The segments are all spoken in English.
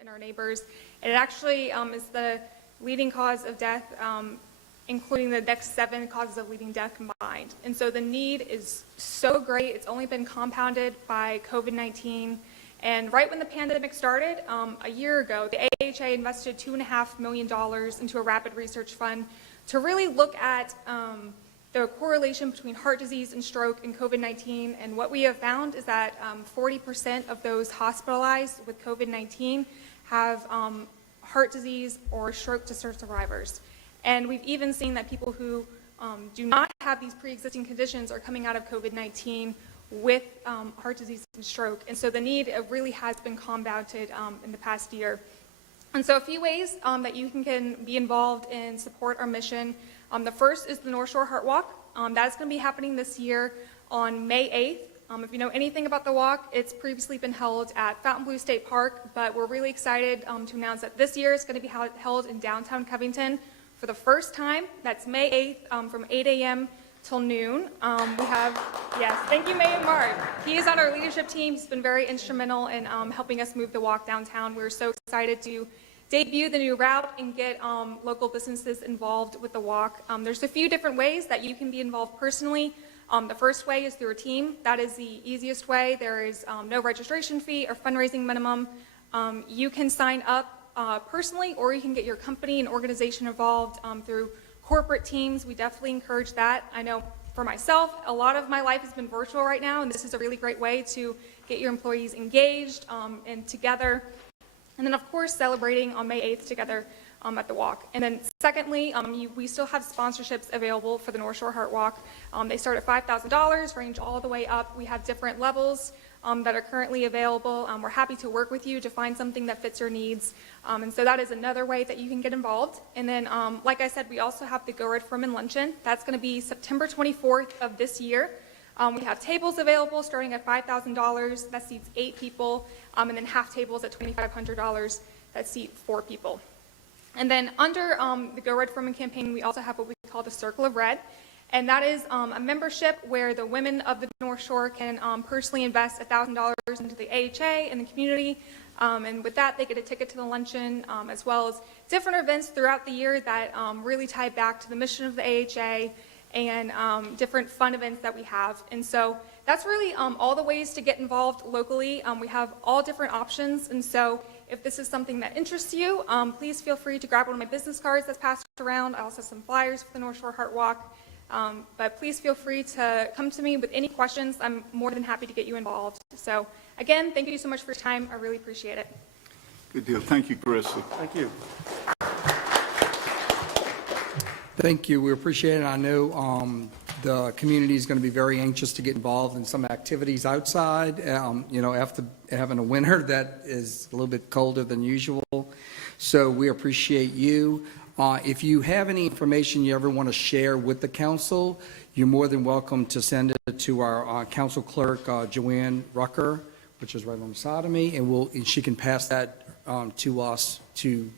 and our neighbors. It actually is the leading cause of death, including the next 7 causes of leading death combined. And so the need is so great. It's only been compounded by COVID-19. And right when the pandemic started, a year ago, the AHA invested $2.5 million into a rapid research fund to really look at the correlation between heart disease and stroke and COVID-19. And what we have found is that 40% of those hospitalized with COVID-19 have heart disease or stroke to survivors. And we've even seen that people who do not have these pre-existing conditions are coming out of COVID-19 with heart disease and stroke. And so the need really has been compounded in the past year. And so a few ways that you can be involved and support our mission. The first is the North Shore Heart Walk. That's going to be happening this year on May 8th. If you know anything about the walk, it's previously been held at Fontainebleau State Park, but we're really excited to announce that this year it's going to be held in downtown Covington for the first time. That's May 8th from 8 a.m. till noon. We have, yes, thank you, Mayor Mark. He is on our leadership team. He's been very instrumental in helping us move the walk downtown. We're so excited to debut the new route and get local businesses involved with the walk. There's a few different ways that you can be involved personally. The first way is through a team. That is the easiest way. There is no registration fee or fundraising minimum. You can sign up personally, or you can get your company and organization involved through corporate teams. We definitely encourage that. I know for myself, a lot of my life has been virtual right now, and this is a really great way to get your employees engaged and together. And then, of course, celebrating on May 8th together at the walk. And then secondly, we still have sponsorships available for the North Shore Heart Walk. They start at $5,000, range all the way up. We have different levels that are currently available. We're happy to work with you to find something that fits your needs. And so that is another way that you can get involved. And then, like I said, we also have the Go Red Furman Luncheon. That's going to be September 24th of this year. We have tables available starting at $5,000. That seats 8 people. And then half tables at $2,500 that seat 4 people. And then under the Go Red Furman campaign, we also have what we call the Circle of Red. And that is a membership where the women of the North Shore can personally invest $1,000 into the AHA and the community. And with that, they get a ticket to the luncheon, as well as different events throughout the year that really tie back to the mission of the AHA and different fun events that we have. And so that's really all the ways to get involved locally. We have all different options. And so if this is something that interests you, please feel free to grab one of my business cards that's passed around. I also have some flyers for the North Shore Heart Walk. But please feel free to come to me with any questions. I'm more than happy to get you involved. So again, thank you so much for your time. I really appreciate it. Good deal. Thank you, Carissa. Thank you. Thank you. We appreciate it. I know the community is going to be very anxious to get involved in some activities outside, you know, after having a winter that is a little bit colder than usual. So we appreciate you. If you have any information you ever want to share with the council, you're more than welcome to send it to our council clerk, Joanne Rucker, which is right on beside of me, and she can pass that to us to,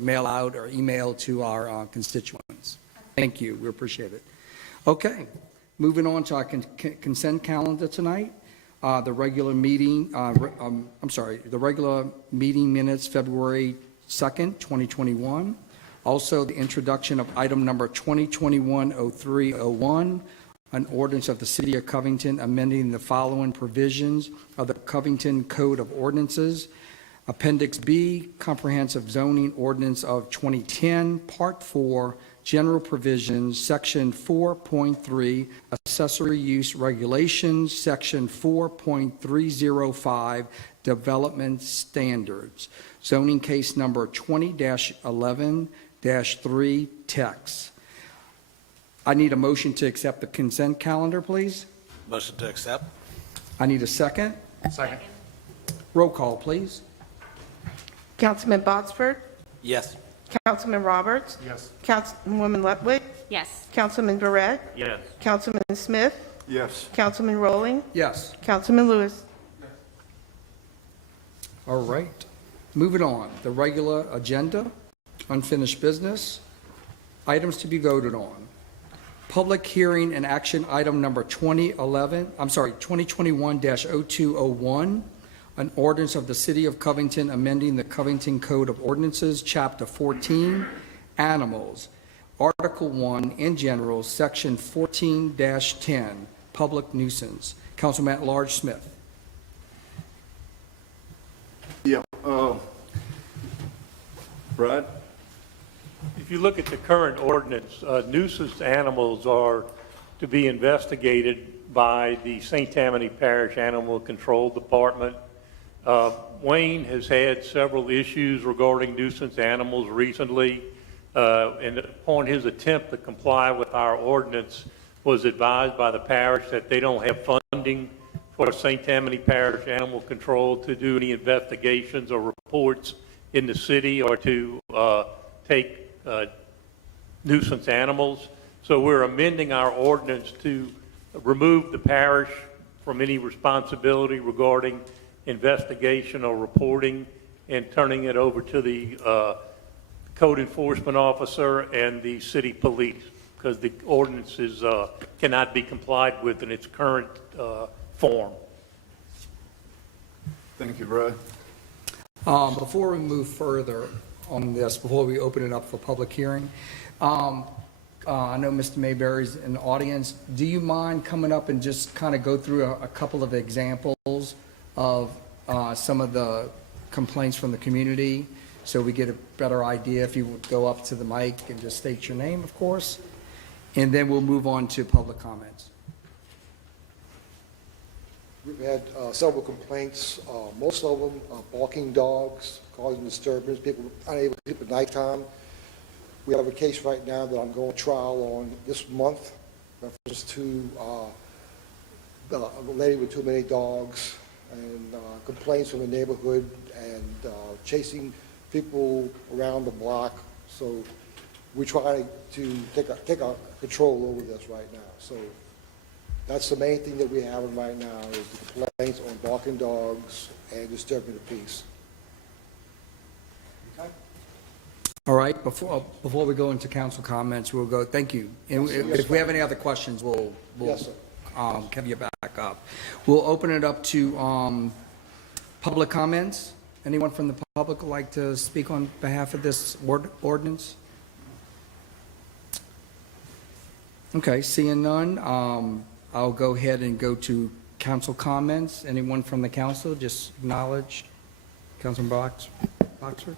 mail out or email to our constituents. Thank you. We appreciate it. Okay, moving on to our consent calendar tonight. The regular meeting, the regular meeting minutes, February 2nd, 2021. Also, the introduction of item number 2021-0301, an ordinance of the City of Covington amending the following provisions of the Covington Code of Ordinances. Appendix B, Comprehensive Zoning Ordinance of 2010, Part 4, General Provisions, Section 4.3, Accessory Use Regulations, Section 4.305, Development Standards. Zoning case number 20-11-3, text. I need a motion to accept the consent calendar, please. Motion to accept. I need a second. Second. Roll call, please. Councilman Botsford? Yes. Councilman Roberts? Yes. Councilwoman Lutwig? Yes. Councilman Barrett? Yes. Councilman Smith? Yes. Councilman Rowling? Yes. Councilman Lewis? All right. Moving on. The regular agenda, unfinished business, items to be voted on. Public hearing and action item number 2021-0201, an ordinance of the City of Covington amending the Covington Code of Ordinances, Chapter 14, Animals, Article 1 in general, Section 14-10, Public Nuisance. Councilman at-large Smith. Yeah, Brad? If you look at the current ordinance, nuisance animals are to be investigated by the St. Tammany Parish Animal Control Department. Wayne has had several issues regarding nuisance animals recently, and upon his attempt to comply with our ordinance, was advised by the parish that they don't have funding for St. Tammany Parish Animal Control to do any investigations or reports in the city or to take nuisance animals. So we're amending our ordinance to remove the parish from any responsibility regarding investigation or reporting and turning it over to the code enforcement officer and the city police, because the ordinance cannot be complied with in its current form. Thank you, Brad. Before we move further on this, before we open it up for public hearing, I know Mr. Mayberry's in the audience. Do you mind coming up and just kind of go through a couple of examples of some of the complaints from the community so we get a better idea? If you would go up to the mic and just state your name, of course, and then we'll move on to public comments. We've had several complaints, most of them barking dogs, causing disturbance, people unable to sleep at nighttime. We have a case right now that I'm going to trial on this month, reference to a lady with too many dogs, and complaints from the neighborhood, and chasing people around the block. So we're trying to take our control over this right now. So that's the main thing that we're having right now, is the complaints on barking dogs and disturbing the peace. Okay? All right, before we go into council comments, we'll go, thank you. And Yes, if we have any other questions, we'll Yes, sir. have you back up. We'll open it up to public comments. Anyone from the public would like to speak on behalf of this ordinance? Okay, seeing none, I'll go ahead and go to council comments. Anyone from the council, just acknowledge. Councilman Boxer?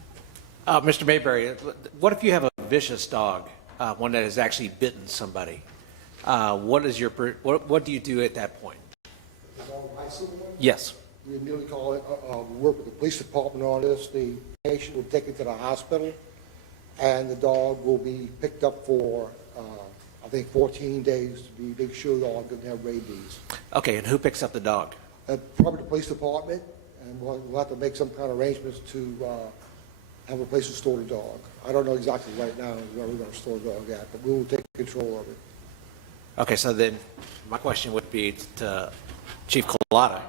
Mr. Mayberry, what if you have a vicious dog, one that has actually bitten somebody? What do you do at that point? The dog bites someone? Yes. We immediately call it, we work with the police department on this. The patient will take it to the hospital, and the dog will be picked up for, I think, 14 days to make sure the dog doesn't have rabies. Okay, and who picks up the dog? Probably the police department, and we'll have to make some kind of arrangements to have a place to store the dog. I don't know exactly right now where we're going to store the dog at, but we will take control of it. Okay, so then my question would be to Chief Collada.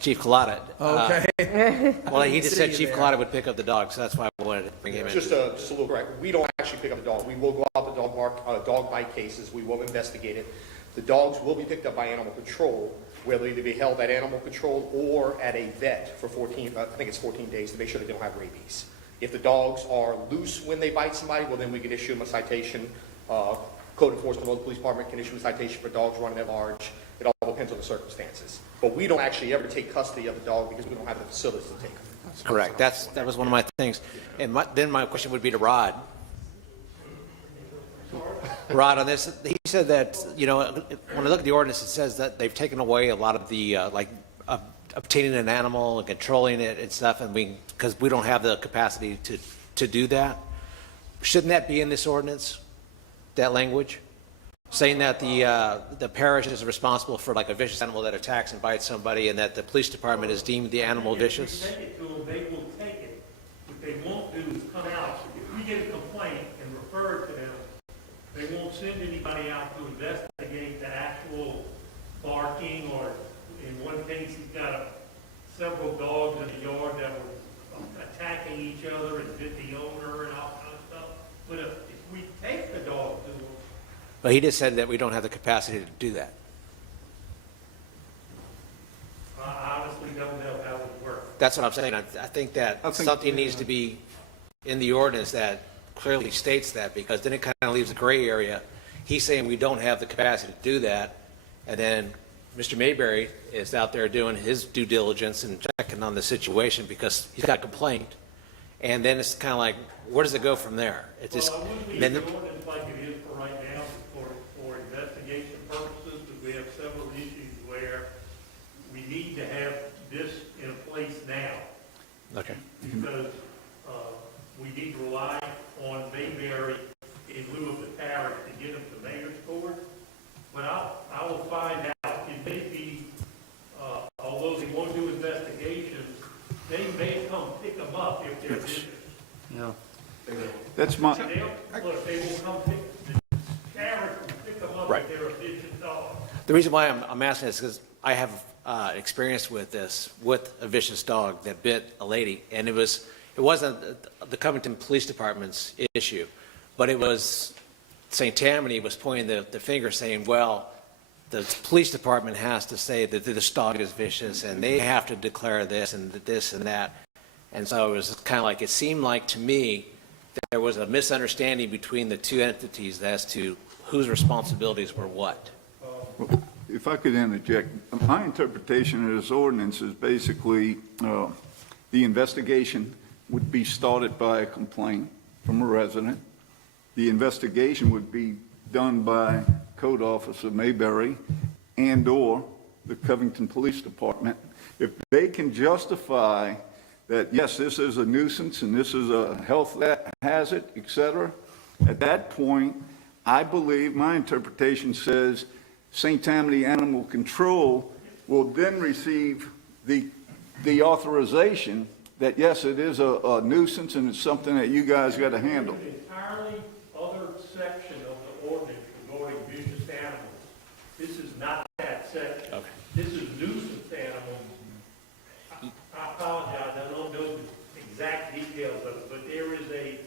Chief Collada. Okay. Well, he just said Chief Collada would pick up the dog, so that's why I wanted to bring him in. Just a little correct. We don't actually pick up the dog. We will go out to dog bite cases. We will investigate it. The dogs will be picked up by animal control, where they'll either be held at animal control or at a vet for 14, I think it's 14 days, to make sure they don't have rabies. If the dogs are loose when they bite somebody, well, then we can issue them a citation. Code enforcement or the police department can issue a citation for dogs running at large. It all depends on the circumstances. But we don't actually ever take custody of the dog because we don't have the facilities to take them. Correct. That was one of my things. And then my question would be to Rod. Rod, on this, he said that, when I look at the ordinance, it says that they've taken away a lot of the, obtaining an animal and controlling it and stuff, and because we don't have the capacity to do that. Shouldn't that be in this ordinance, that language? Saying that the parish is responsible for like a vicious animal that attacks and bites somebody, and that the police department is deemed the animal vicious? If you take it to them, they will take it. What they won't do is come out. If we get a complaint and refer it to them, they won't send anybody out to investigate the actual barking, or in one case, he's got several dogs in the yard that were attacking each other and bit the owner and all kind of stuff. But if we take the dog to them, But he just said that we don't have the capacity to do that. I That's what I'm saying. I think that I think- something needs to be in the ordinance that clearly states that, because then it kind of leaves a gray area. He's saying we don't have the capacity to do that, and then Mr. Mayberry is out there doing his due diligence and checking on the situation because he's got a complaint. And then it's kind of like, where does it go from there? It just, Well, I wouldn't leave then the the- ordinance like it is for right now for investigation purposes, because we have several issues where we need to have this in place now, okay. because we need to rely on Mayberry in lieu of the parish to get them to mayor's court. But I will find out, it may be, although they won't do investigations, they may come pick them up if they're vicious. Yeah. That's my, Look, they will come pick, the parish will pick them up Right. if they're a vicious dog. The reason why I'm asking is because I have experience with this, with a vicious dog that bit a lady, and it wasn't the Covington Police Department's issue, but it was St. Tammany was pointing the finger saying, well, the police department has to say that this dog is vicious, and they have to declare this and that. And so it was kind of like, it seemed like to me that there was a misunderstanding between the two entities as to whose responsibilities were what. if I could interject, my interpretation of this ordinance is basically the investigation would be started by a complaint from a resident. The investigation would be done by Code Officer Mayberry and/or the Covington Police Department. If they can justify that, yes, this is a nuisance and this is a health hazard, et cetera, at that point, I believe my interpretation says St. Tammany Animal Control will then receive the authorization that, yes, it is a nuisance and it's something that you guys got to handle. There's an entirely other section of the ordinance regarding vicious animals. This is not that section. Okay. This is nuisance animals. I apologize, I don't know the exact details of it, but there is a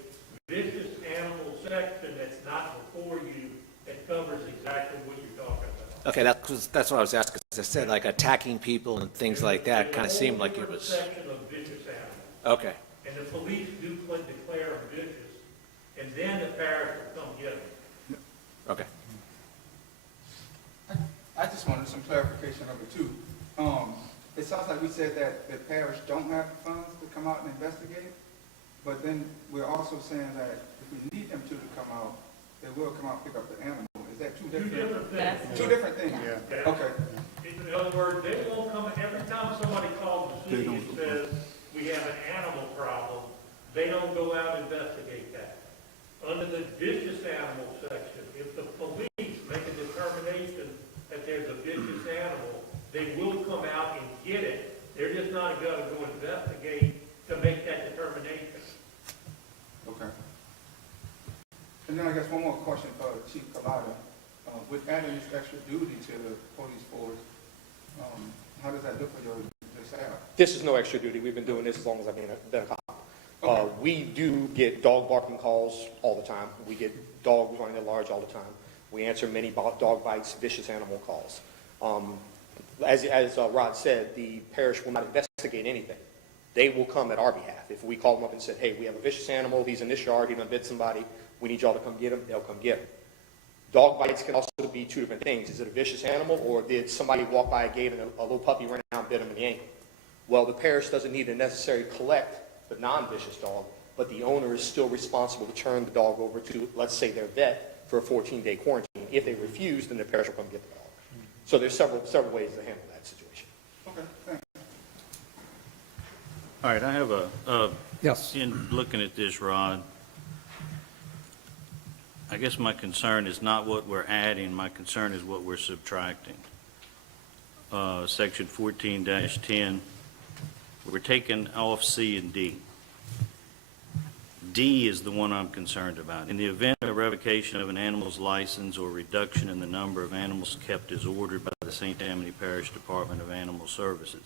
vicious animal section that's not before you that covers exactly what you're talking about. Okay, that's what I was asking. 'Cause I said like attacking people and things like that kind of seemed like it There's a was, section of vicious animals. okay. And the police do declare them vicious, and then the parish will come get them. Okay. I just wanted some clarification of it too. It sounds like we said that the parish don't have the funds to come out and investigate, but then we're also saying that if we need them to come out, they will come out and pick up the animal. Is that two Two different? different things. Two different things? Yeah. Okay. In other words, they won't come, every time somebody calls the city and says, we have an animal problem, they don't go out and investigate that. Under the vicious animal section, if the police make a determination that there's a vicious animal, they will come out and get it. They're just not going to go investigate to make that determination. Okay. And then I guess one more question for Chief Collada. With adding this extra duty to the police force, how does that look for your staff? This is no extra duty. We've been doing this as long as I've been a cop. We do get dog barking calls all the time. We get dogs running at large all the time. We answer many dog bites, vicious animal calls. As Rod said, the parish will not investigate anything. They will come at our behalf. If we call them up and said, hey, we have a vicious animal, he's in this yard, he done bit somebody, we need y'all to come get him, they'll come get him. Dog bites can also be two different things. Is it a vicious animal, or did somebody walk by a gate and a little puppy ran out and bit him in the ankle? Well, the parish doesn't need to necessarily collect the non-vicious dog, but the owner is still responsible to turn the dog over to, let's say, their vet for a 14-day quarantine. If they refuse, then the parish will come get the dog. So there's several ways to handle that situation. Okay, thanks. All right, I have Yes. in looking at this, Rod, I guess my concern is not what we're adding, my concern is what we're subtracting. Section 14-10, we're taking off C and D. D is the one I'm concerned about. In the event of revocation of an animal's license or reduction in the number of animals kept as ordered by the St. Tammany Parish Department of Animal Services,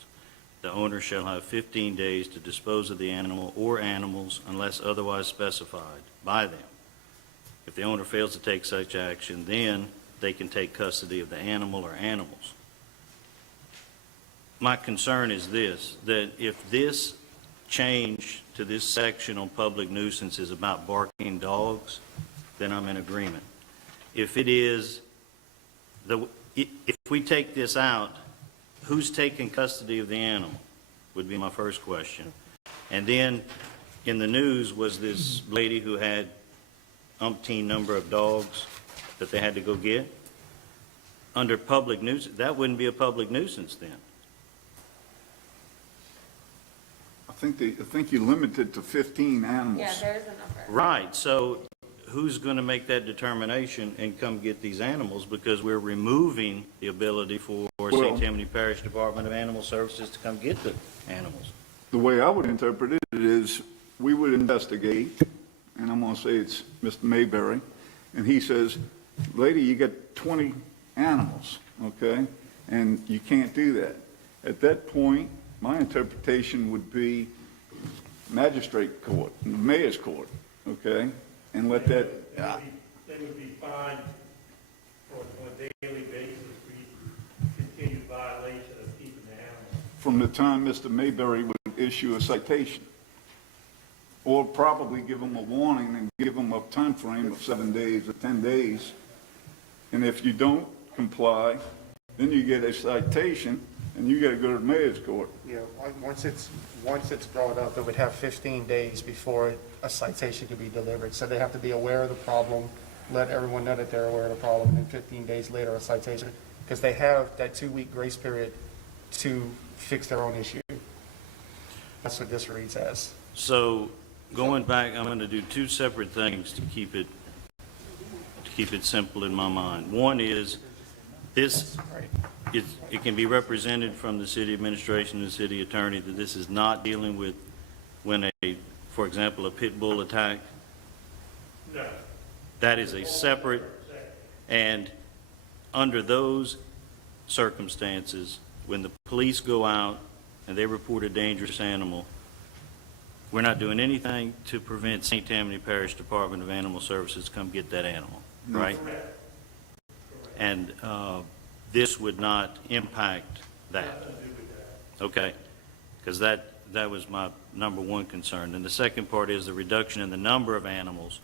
the owner shall have 15 days to dispose of the animal or animals unless otherwise specified by them. If the owner fails to take such action, then they can take custody of the animal or animals. my concern is this, that if this change to this section on public nuisance is about barking dogs, then I'm in agreement. If it is, if we take this out, who's taking custody of the animal, would be my first question. And then, in the news was this lady who had umpteen number of dogs that they had to go get. Under public nuisance, that wouldn't be a public nuisance then. I think you limited to 15 animals. Yeah, there's a number. Right, so who's going to make that determination and come get these animals? Because we're removing the ability for St. Tammany Parish Department of Animal Services to come get the animals. The way I would interpret it is, we would investigate, and I'm going to say it's Mr. Mayberry, and he says, lady, you got 20 animals, okay? And you can't do that. At that point, my interpretation would be magistrate court, mayor's court, okay? And let that, They would be fined on a daily basis for continued violation of keeping the animals. from the time Mr. Mayberry would issue a citation. Or probably give them a warning and give them a time frame of 7 days or 10 days. And if you don't comply, then you get a citation and you got to go to the mayor's court. Yeah, once it's brought up, it would have 15 days before a citation could be delivered. So they have to be aware of the problem, let everyone know that they're aware of the problem, and then 15 days later, a citation. Because they have that 2-week grace period to fix their own issue. That's what this reads as. So, going back, I'm going to do two separate things to keep it simple in my mind. One is, this, it can be represented from the city administration and the city attorney that this is not dealing with when for example, a pit bull attack. No. That is a separate, and under those circumstances, when the police go out and they report a dangerous animal, we're not doing anything to prevent St. Tammany Parish Department of Animal Services to come get that animal, right? And this would not impact that. Okay, because that was my number one concern. And the second part is the reduction in the number of animals.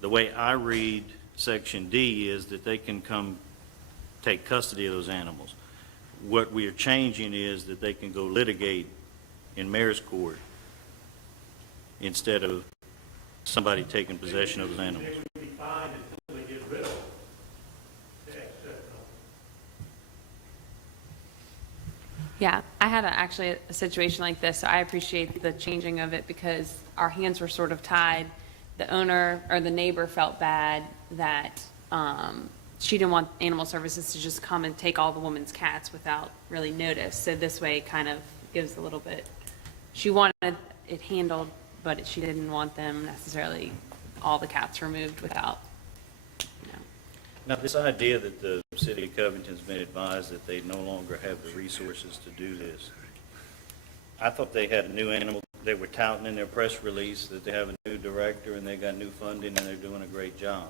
The way I read Section D is that they can come take custody of those animals. What we are changing is that they can go litigate in mayor's court instead of somebody taking possession of those animals. They would be fined until they get rid of them. Yeah, I had actually a situation like this, so I appreciate the changing of it because our hands were sort of tied. The owner or the neighbor felt bad that she didn't want animal services to just come and take all the woman's cats without really notice. So this way kind of gives a little bit, she wanted it handled, but she didn't want them necessarily all the cats removed without, you know. Now, this idea that the city of Covington's been advised that they no longer have the resources to do this, I thought they had a new animal, they were touting in their press release that they have a new director and they got new funding and they're doing a great job.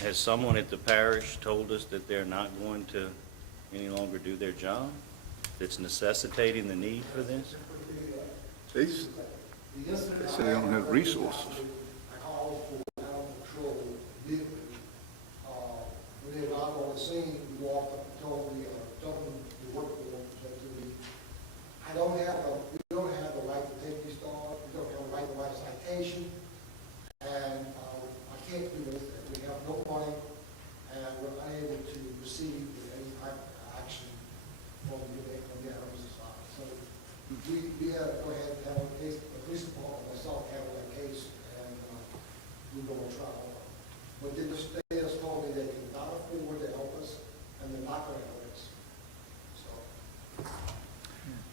Has someone at the parish told us that they're not going to any longer do their job? That's necessitating the need for this? They say they don't have resources. I called for animal control immediately. When they arrived on the scene, we walked up and told the gentleman who worked for them that we don't have the right to take these dogs, we don't have the right to write a citation, and I can't do this, we have no money, and we're unable to receive any type of action from the animal society. So we had to go ahead and handle the case, the police department, myself handled that case, and we go on trial. But then the state has told me they cannot afford to help us, and they're not going to help us. So.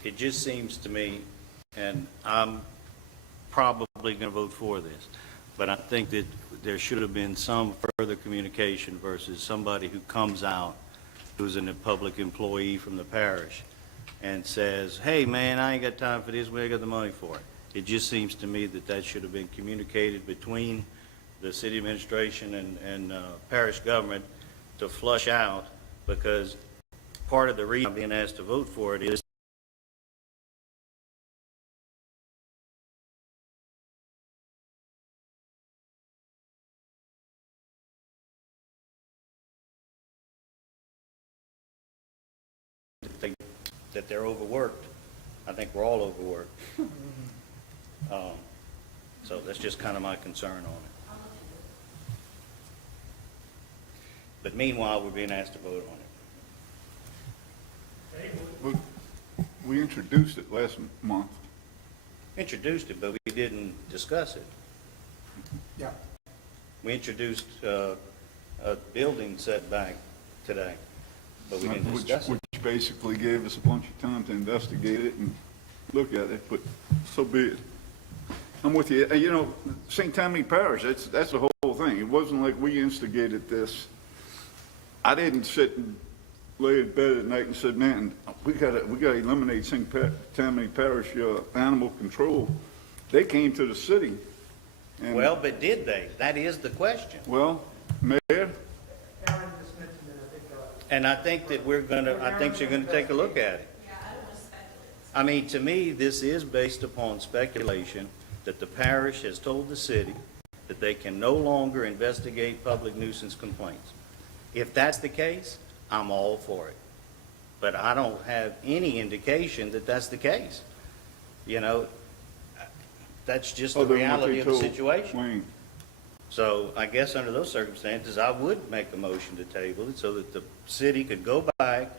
It just seems to me, and I'm probably going to vote for this, but I think that there should have been some further communication versus somebody who comes out who's a public employee from the parish and says, hey, man, I ain't got time for this, we ain't got the money for it. It just seems to me that that should have been communicated between the city administration and parish government to flush out, because part of the reason I'm being asked to vote for it is that they're overworked. I think we're all overworked. So that's just kind of my concern on it. But meanwhile, we're being asked to vote on it. We introduced it last month. Introduced it, but we didn't discuss it. Yeah. We introduced a building setback today, but we didn't discuss it. Which basically gave us a bunch of time to investigate it and look at it, but so be it. I'm with you. You know, St. Tammany Parish, that's the whole thing. It wasn't like we instigated this. I didn't sit and lay in bed at night and said, man, we gotta eliminate St. Tammany Parish animal control. They came to the city. And, Well, but did they? That is the question. well, Mayor, And I think that I think you're gonna take a look at it. I mean, to me, this is based upon speculation that the parish has told the city that they can no longer investigate public nuisance complaints. If that's the case, I'm all for it. But I don't have any indication that that's the case. You know, that's just the other than what reality they of the told situation. Wayne. So I guess under those circumstances, I would make a motion to table it so that the city could go back,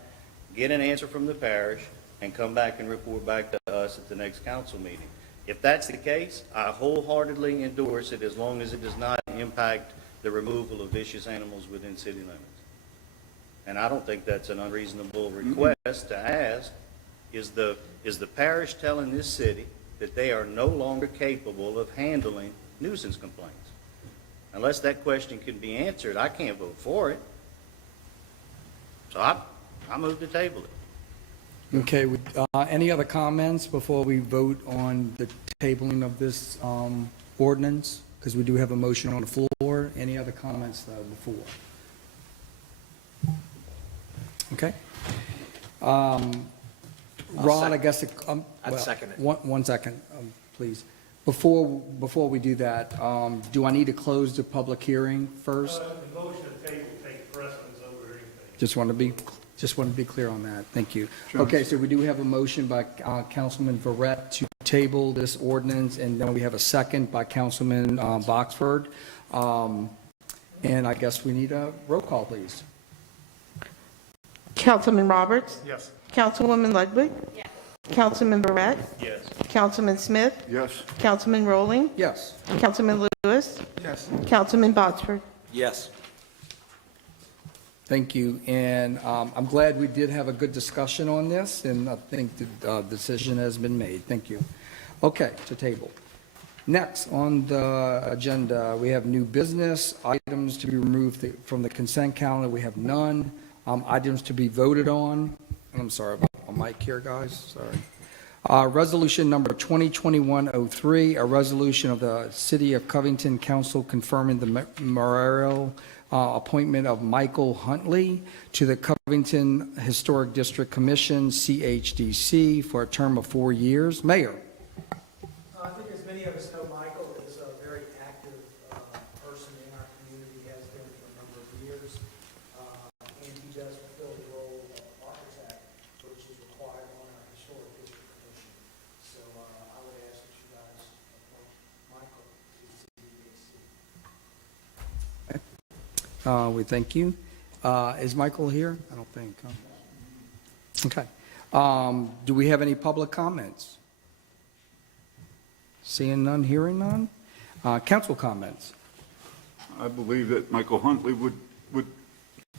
get an answer from the parish, and come back and report back to us at the next council meeting. If that's the case, I wholeheartedly endorse it as long as it does not impact the removal of vicious animals within city limits. And I don't think that's an unreasonable request to ask. Is the parish telling this city that they are no longer capable of handling nuisance complaints? Unless that question can be answered, I can't vote for it. So I move to table it. Okay, any other comments before we vote on the tabling of this ordinance? Because we do have a motion on the floor. Any other comments though before? Okay. Rod, I guess, I'd second it. One second, please. Before we do that, do I need to close the public hearing first? The motion to table takes precedence over anything. Just want to be clear on that. Thank you. Sure. Okay, so we do have a motion by Councilman Verrett to table this ordinance, and then we have a second by Councilman Boxford. And I guess we need a roll call, please. Councilman Roberts? Yes. Councilwoman Ludwig? Yes. Councilman Barrett? Yes. Councilman Smith? Yes. Councilman Rowling? Yes. Councilman Lewis? Yes. Councilman Botsford? Yes. Thank you, and I'm glad we did have a good discussion on this, and I think the decision has been made. Thank you. Okay, to table. Next on the agenda, we have new business, items to be removed from the consent calendar. We have none. Items to be voted on. I'm sorry about my mic here, guys, sorry. Resolution number 2021-03, a resolution of the City of Covington Council confirming the mayoral appointment of Michael Huntley to the Covington Historic District Commission, CHDC, for a term of 4 years. Mayor. I think as many of us know, Michael is a very active person in our community, has been for a number of years, and he does fulfill the role of architect, which is required on our Historic District Commission. So I would ask that you guys appoint Michael to the CDAC. We thank you. Is Michael here? I don't think. Okay. Do we have any public comments? Seeing none, hearing none. Council comments. I believe that Michael Huntley would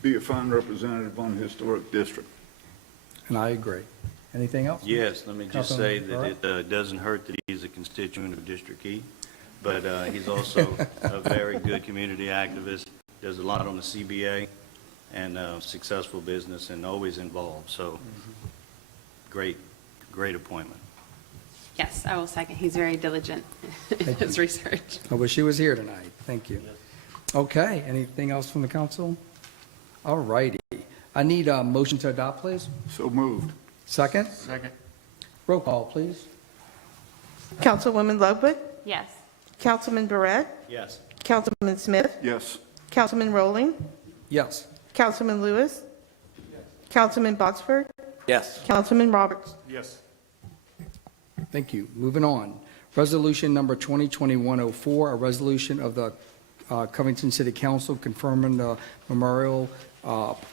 be a fine representative on the historic district. And I agree. Anything else? Yes, let me just say Councilman that it doesn't hurt that he's a constituent of District E, but he's also a very good community activist, does a lot on the CBA, and successful business, and always involved. So, great appointment. Yes, I will second. He's very diligent in his research. I wish he was here tonight. Thank you. Okay, anything else from the council? All righty. I need a motion to adopt, please. So moved. Second? Second. Roll call, please. Councilwoman Ludwig, Yes. Councilman Barrett, Yes. Councilman Smith, Yes. Councilman Rowling, Yes. Councilman Lewis, Councilman Botsford, Yes. Councilman Roberts. Yes. Thank you. Moving on. Resolution number 2021-04, a resolution of the Covington City Council confirming the memorial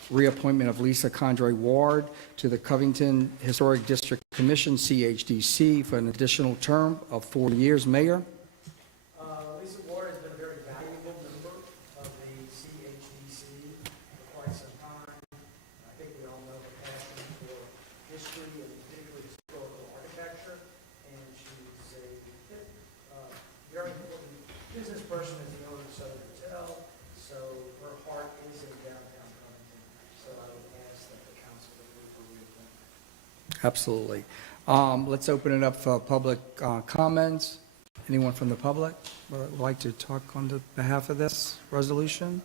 reappointment of Lisa Condrey Ward to the Covington Historic District Commission, CHDC, for an additional term of 4 years. Mayor? Lisa Ward has been a very valuable member of the CHDC for quite some time. I think we all know her passion for history and particularly historical architecture, and she's a very important business person as the owner of Southern Hotel, so her heart is in downtown Covington. So I would ask that the council approve her reappointment. Absolutely. Let's open it up for public comments. Anyone from the public would like to talk on the behalf of this resolution?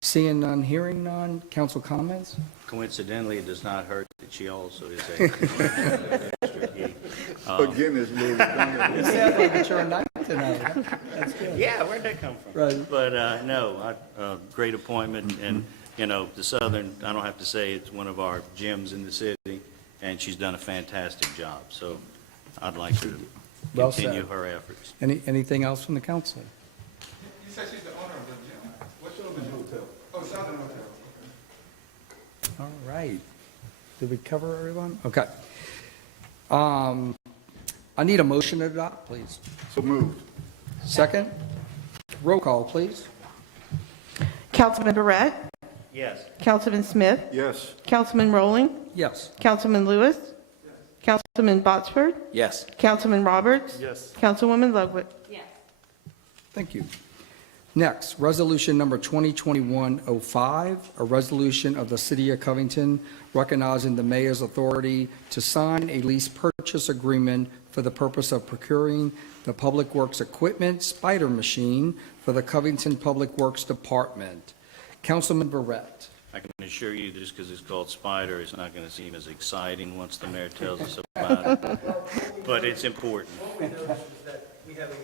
Seeing none, hearing none. Council comments? Coincidentally, it does not hurt that she also is a district geek. Again, it's little redundant. It sounds like that you're a knight tonight. That's good. Yeah, where'd that come from? Right. But no, great appointment, and the Southern, I don't have to say, it's one of our gyms in the city, and she's done a fantastic job. So I'd like to Well said. continue her efforts. Anything else from the council? You said she's the owner of the gym. What's your hotel? Oh, Southern Hotel. All right. Did we cover everyone? Okay. I need a motion to adopt, please. So moved. Second? Roll call, please. Councilman Barrett, Yes. Councilman Smith, Yes. Councilman Rowling, Yes. Councilman Lewis, Councilman Botsford, Yes. Councilman Roberts, Yes. Councilwoman Ludwig. Yes. Thank you. Next, resolution number 2021-05, a resolution of the City of Covington recognizing the mayor's authority to sign a lease purchase agreement for the purpose of procuring the Public Works equipment spider machine for the Covington Public Works Department. Councilman Barrett. I can assure you, just because it's called Spider, it's not going to seem as exciting once the mayor tells us about it. But it's important. What we noticed is that we have a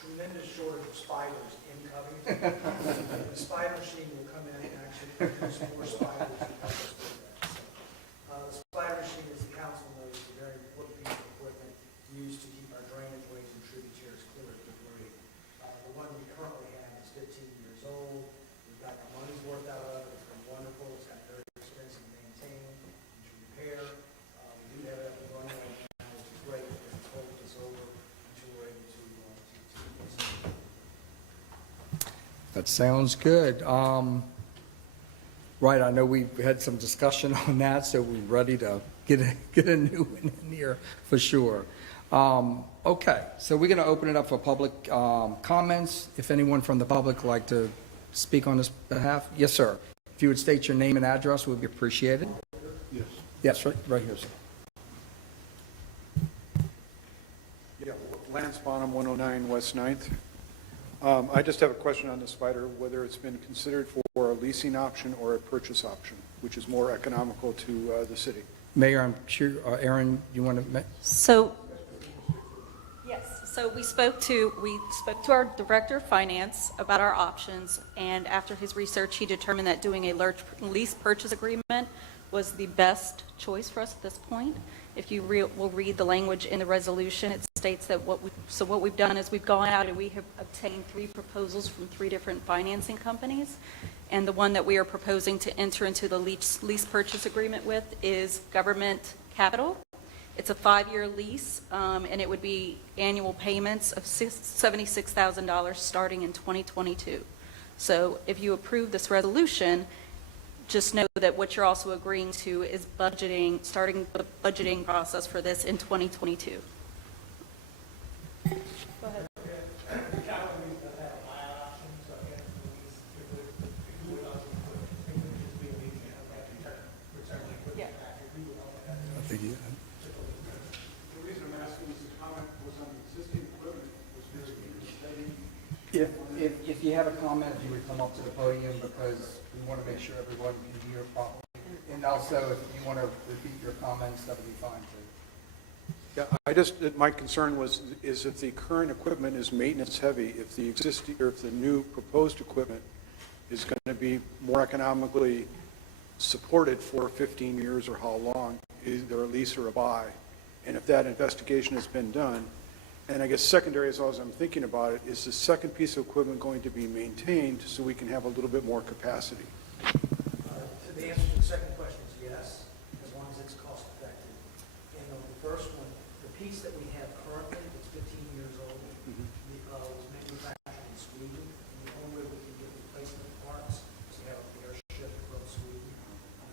tremendous shortage of spiders in Covington. The spider machine will come in and actually produce more spiders than help us with that. So, the spider machine, as the council knows, is a very important piece of equipment used to keep our drainage ways and tributaries clear of debris. The one we currently have is 15 years old. We've got our money's worth out of it. It's been wonderful. It's got very expensive to maintain and to repair. We do have it up and running right now, which is great because it's holding us over until we're able to keep this. That sounds good. Right, I know we had some discussion on that, so we're ready to get a new one in here for sure. Okay, so we're going to open it up for public comments. If anyone from the public would like to speak on this behalf? Yes, sir. If you would state your name and address, would be appreciated. Yes. Yes, right here, sir. Yeah, Lance Bonham, 109 West 9th. I just have a question on the spider, whether it's been considered for a leasing option or a purchase option, which is more economical to the city. Mayor, I'm sure, Aaron, you want to? So, yes, so we spoke to our Director of Finance about our options, and after his research, he determined that doing a lease purchase agreement was the best choice for us at this point. If you will read the language in the resolution, it states that what we've done is we've gone out and we have obtained 3 proposals from 3 different financing companies, and the one that we are proposing to enter into the lease purchase agreement with is Government Capital. It's a 5-year lease, and it would be annual payments of $76,000 starting in 2022. So if you approve this resolution, just know that what you're also agreeing to is budgeting, starting the budgeting process for this in 2022. Go ahead. Yeah. I think you. The reason I'm asking is the comment was on the existing equipment, was very If you have a comment, you would come up to the podium because we want to make sure everyone can hear properly. And also, if you want to repeat your comments, that would be fine too. Yeah, my concern is if the current equipment is maintenance heavy, if the existing, or if the new proposed equipment is going to be more economically supported for 15 years or how long, either a lease or a buy, and if that investigation has been done, and I guess secondary, as I'm thinking about it, is the second piece of equipment going to be maintained so we can have a little bit more capacity? The answer to the second question is yes, as long as it's cost effective. And on the first one, the piece that we have currently, it's 15 years old, was manufactured in Sweden. And the only way we can get replacement parts is to have a airship from Sweden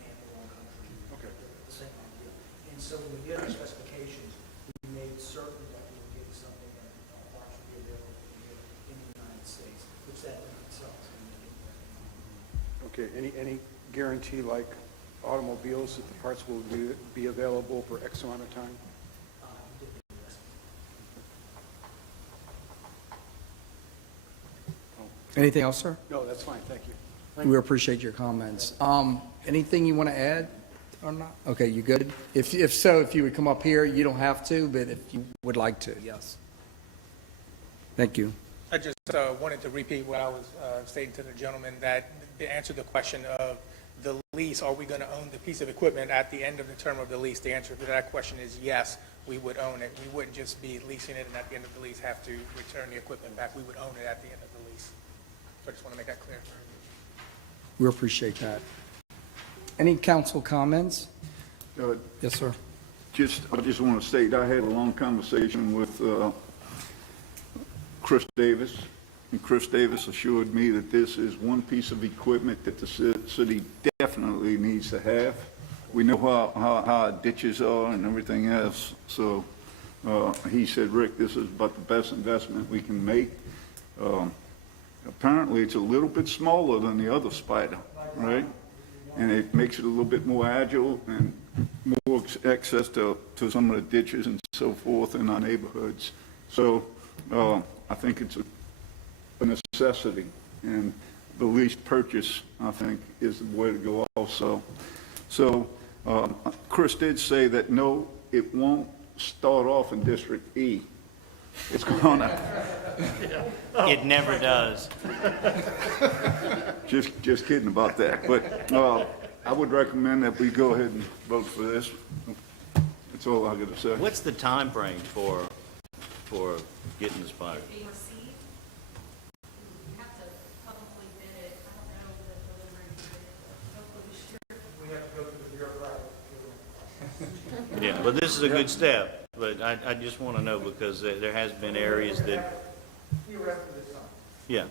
and the wrong country. Okay. The same idea. And so when we did our specifications, we made certain that we were getting something that parts would be available here in the United States, which that in itself is going to make it very Okay, any guarantee like automobiles that the parts will be available for X amount of time? we did the investment. Anything else, sir? No, that's fine, thank you. We appreciate your comments. Anything you want to add or not? Okay, you good? If so, if you would come up here, you don't have to, but if you would like to, yes. Thank you. I just wanted to repeat what I was stating to the gentleman, that to answer the question of the lease, are we going to own the piece of equipment at the end of the term of the lease? The answer to that question is yes, we would own it. We wouldn't just be leasing it and at the end of the lease have to return the equipment back. We would own it at the end of the lease. So I just want to make that clear. We appreciate that. Any council comments? Yes, sir. I just want to state, I had a long conversation with Chris Davis, and Chris Davis assured me that this is one piece of equipment that the city definitely needs to have. We know how our ditches are and everything else, so he said, Rick, this is about the best investment we can make. Apparently, it's a little bit smaller than the other Spider, right? And it makes it a little bit more agile and more access to some of the ditches and so forth in our neighborhoods. So I think it's a necessity, and the lease purchase, I think, is the way to go also. So Chris did say that no, it won't start off in District E. It's gonna. It never does. Just kidding about that. But I would recommend that we go ahead and vote for this. That's all I got to say. What's the time frame for getting the Spider? Being received, you have to publicly bid it. I don't know the delivery date, hopefully we should. We have to go through the bureaucratic. Yeah, but this is a good step. But I just want to know, because there has been areas that, yeah.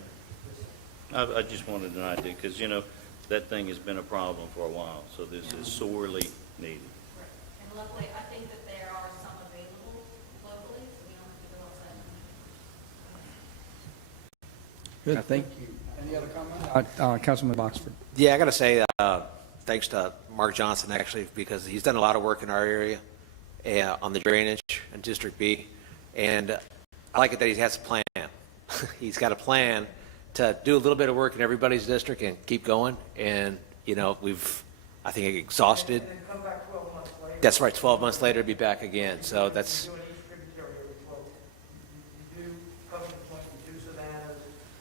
I just wanted an idea, because, that thing has been a problem for a while, so this is sorely needed. And luckily, I think that there are some available locally, so we don't have to go outside. Good, thank you. Any other comments? Councilman Boxford. Yeah, I got to say, thanks to Mark Johnson, actually, because he's done a lot of work in our area on the drainage in District B, and I like it that he has a plan. He's got a plan to do a little bit of work in everybody's district and keep going, and, we've, I think, exhausted. And then come back 12 months later. That's right, 12 months later, be back again, so that's, You do an each tributary every 12. You do Covington Point, you do Savannah,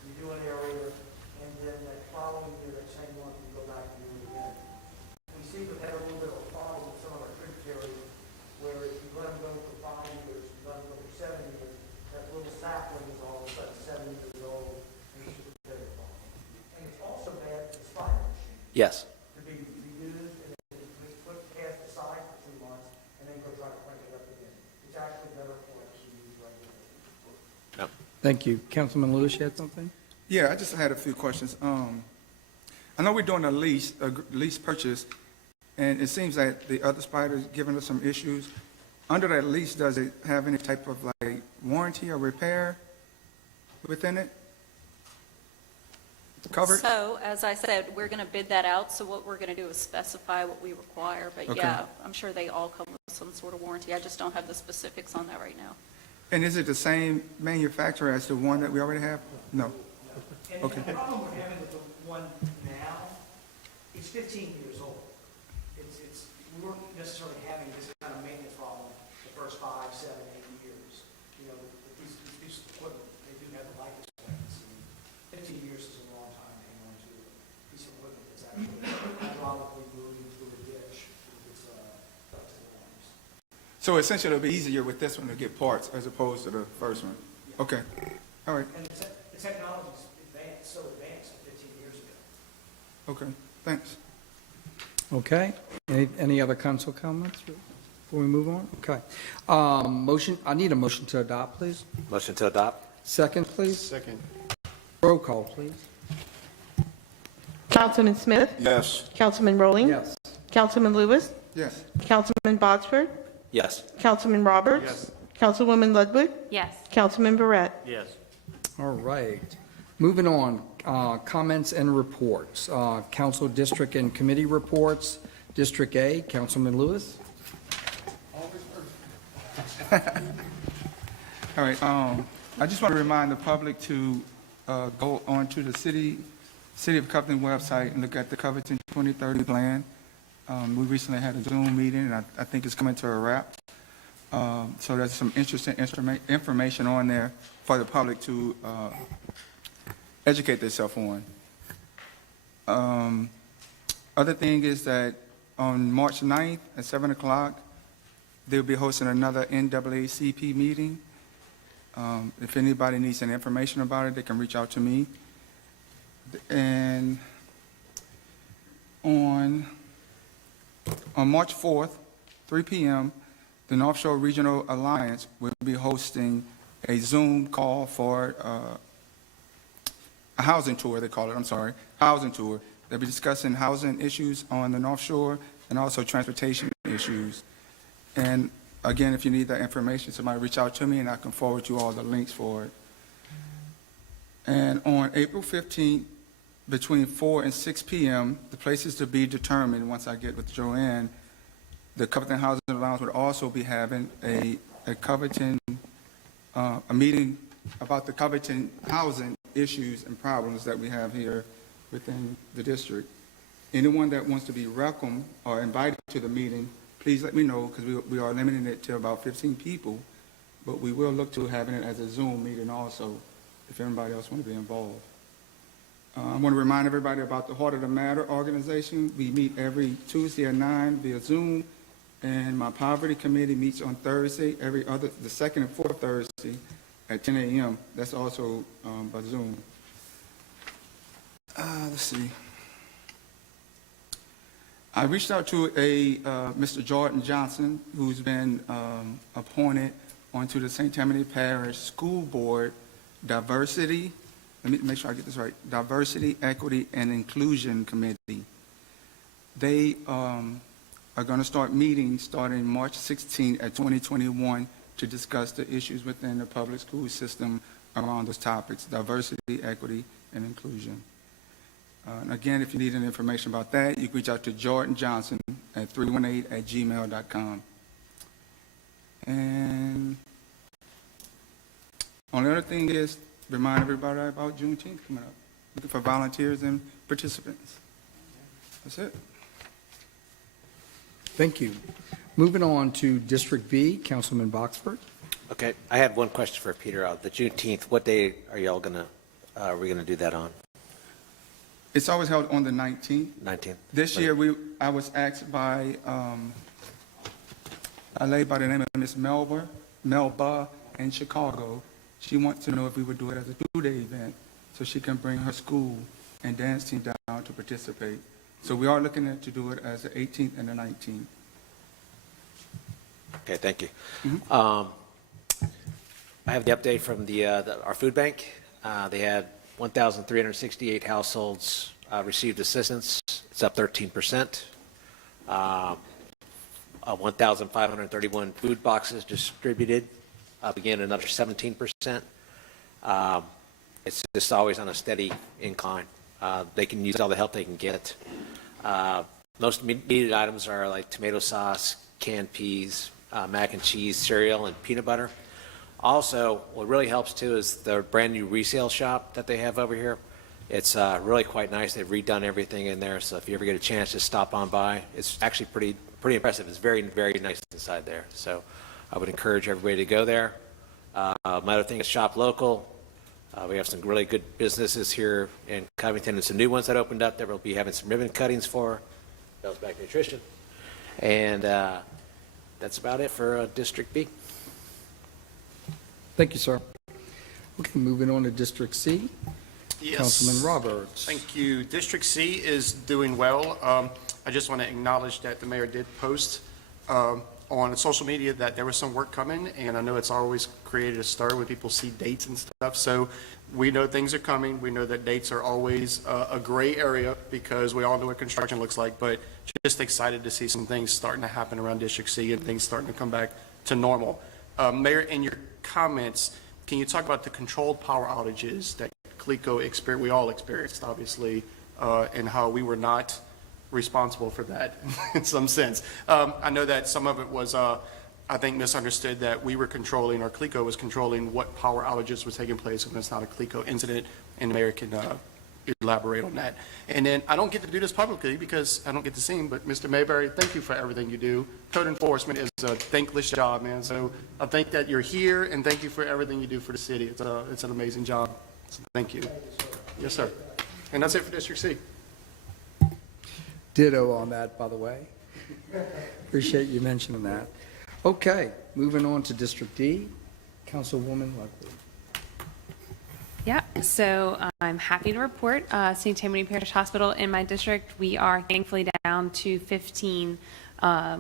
you do an area, and then that following year, that same month, you go back and do it again. We seem to have a little bit of a problem with some of our tributaries, where if you let them go for 5 years, you let them go for 7 years, that little sapling is all of a sudden 7 years old, and it's just a big problem. And it's also bad for the spider machine yes. to be reused and then be put cast aside for 2 months and then go try to crank it up again. It's actually better for us to use regularly. Thank you. Councilman Lewis, you had something? Yeah, I just had a few questions. I know we're doing a lease purchase, and it seems like the other Spider's giving us some issues. Under that lease, does it have any type of like warranty or repair within it? Covered? So, as I said, we're going to bid that out, so what we're going to do is specify what we require. But Okay. yeah, I'm sure they all come with some sort of warranty. I just don't have the specifics on that right now. And is it the same manufacturer as the one that we already have? No. And Okay. the problem we're having with the one now, it's 15 years old. we weren't necessarily having this kind of maintenance problem the first 5, 7, 8 years. You know, with these pieces of equipment, they do have a life expectancy. 15 years is a long time to hang on to a piece of equipment that's actually hydraulically moving through a ditch with its ducts and lines. So essentially, it'll be easier with this one to get parts as opposed to the first one? Okay, all right, And the technology's advanced, so advanced 15 years ago. okay, thanks. Okay. Any other council comments before we move on? Okay. Motion, I need a motion to adopt, please. Motion to adopt? Second, please. Second. Roll call, please. Councilman Smith? Yes. Councilman Rowling? Yes. Councilman Lewis? Yes. Councilman Botsford? Yes. Councilman Roberts? Yes. Councilwoman Ludwig? Yes. Councilman Barrett? Yes. All right. Moving on, comments and reports. Council district and committee reports. District A, Councilman Lewis. All right, I just want to remind the public to go onto the City of Covington website and look at the Covington 2030 plan. We recently had a Zoom meeting, and I think it's coming to a wrap. So there's some interesting information on there for the public to educate themselves on. Other thing is that on March 9th at 7 o'clock, they'll be hosting another NAACP meeting. If anybody needs any information about it, they can reach out to me. And on March 4th, 3 p.m., the North Shore Regional Alliance will be hosting a Zoom call for a housing tour, they call it, housing tour. They'll be discussing housing issues on the North Shore and also transportation issues. And again, if you need that information, somebody reach out to me and I can forward you all the links for it. And on April 15th, between 4 and 6 p.m., the places to be determined once I get with Joanne, the Covington Housing Alliance would also be having a Covington, a meeting about the Covington housing issues and problems that we have here within the district. Anyone that wants to be welcome or invited to the meeting, please let me know, because we are limiting it to about 15 people, but we will look to having it as a Zoom meeting also, if anybody else want to be involved. I want to remind everybody about the Heart of the Matter organization. We meet every Tuesday at 9 via Zoom, and my poverty committee meets on Thursday, the second and fourth Thursday at 10 a.m. That's also by Zoom. Let's see. I reached out to Mr. Jordan Johnson, who's been appointed onto the St. Tammany Parish School Board Diversity, let me make sure I get this right, Diversity, Equity, and Inclusion Committee. They are going to start meetings starting March 16 at 2021 to discuss the issues within the public school system around those topics, diversity, equity, and inclusion. And again, if you need any information about that, you can reach out to Jordan Johnson at 318@gmail.com. And only other thing is remind everybody about Juneteenth coming up. Looking for volunteers and participants. That's it. Thank you. Moving on to District B, Councilman Boxford. Okay, I had one question for Peter. The Juneteenth, what day are y'all are we gonna do that on? It's always held on the 19th. 19th? This year, I was asked by a lady by the name of Miss Melba in Chicago. She wants to know if we would do it as a two-day event so she can bring her school and dance team down to participate. So we are looking to do it as the 18th and the 19th. Okay, thank you. Mm-hmm. I have the update from our food bank. They had 1,368 households received assistance. It's up 13%. 1,531 food boxes distributed, again another 17%. It's just always on a steady incline. They can use all the help they can get. Most needed items are like tomato sauce, canned peas, mac and cheese, cereal, and peanut butter. Also, what really helps too is the brand new resale shop that they have over here. It's really quite nice. They've redone everything in there, so if you ever get a chance to stop on by, it's actually pretty impressive. It's very, very nice inside there. So I would encourage everybody to go there. My other thing is shop local. We have some really good businesses here in Covington and some new ones that opened up that we'll be having some ribbon cuttings for. Bell's Back Nutrition. And that's about it for District B. Thank you, sir. Okay, moving on to District C. Yes. Councilman Roberts. Thank you. District C is doing well. I just want to acknowledge that the mayor did post on social media that there was some work coming, and I know it's always created a stir when people see dates and stuff. So we know things are coming. We know that dates are always a gray area because we all know what construction looks like, but just excited to see some things starting to happen around District C and things starting to come back to normal. Mayor, in your comments, can you talk about the controlled power outages that CLECO we all experienced, obviously, and how we were not responsible for that in some sense? I know that some of it was, I think, misunderstood that we were controlling, or CLECO was controlling what power outages were taking place when it's not a CLECO incident, and the mayor can elaborate on that. And then I don't get to do this publicly because I don't get to see him, but Mr. Mayberry, thank you for everything you do. Code enforcement is a thankless job, man. So I think that you're here, and thank you for everything you do for the city. It's an amazing job. So thank you. Yes, sir. And that's it for District C. Ditto on that, by the way. Appreciate you mentioning that. Okay, moving on to District D. Councilwoman Ludwig. Yeah, so I'm happy to report St. Tammany Parish Hospital in my district, we are thankfully down to 15